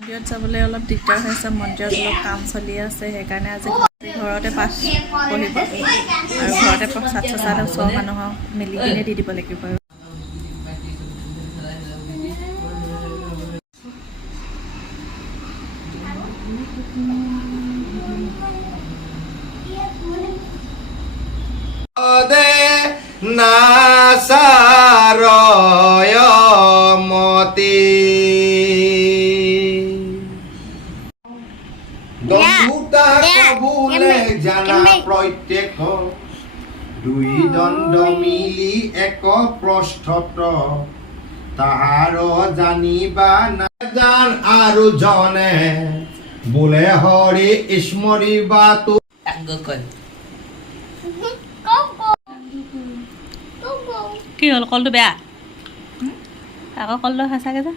মন্দিৰত যাবলৈ অলপ দিগদাৰ হৈছে মন্দিৰত অলপ কাম চলি আছে সেইকাৰণে আজি ঘৰতে পাঠ পঢ়িব আৰু ঘৰতে প্ৰসাদ চসাদ ওচৰৰ মানুহক মিলি কিনে দি দিব লাগিব আৰু নাসাৰয় মতি দণ্ডুতা কবুলে জানা প্ৰত্যেক দুই দণ্ড মিলি এক প্ৰস্থত তাহাৰ জানিবা নাজান আৰু জনে বোলে হৰি স্মৰিবা তো কি হ'ল কলটো বেয়া আকৌ কলটো সঁচাকৈ যে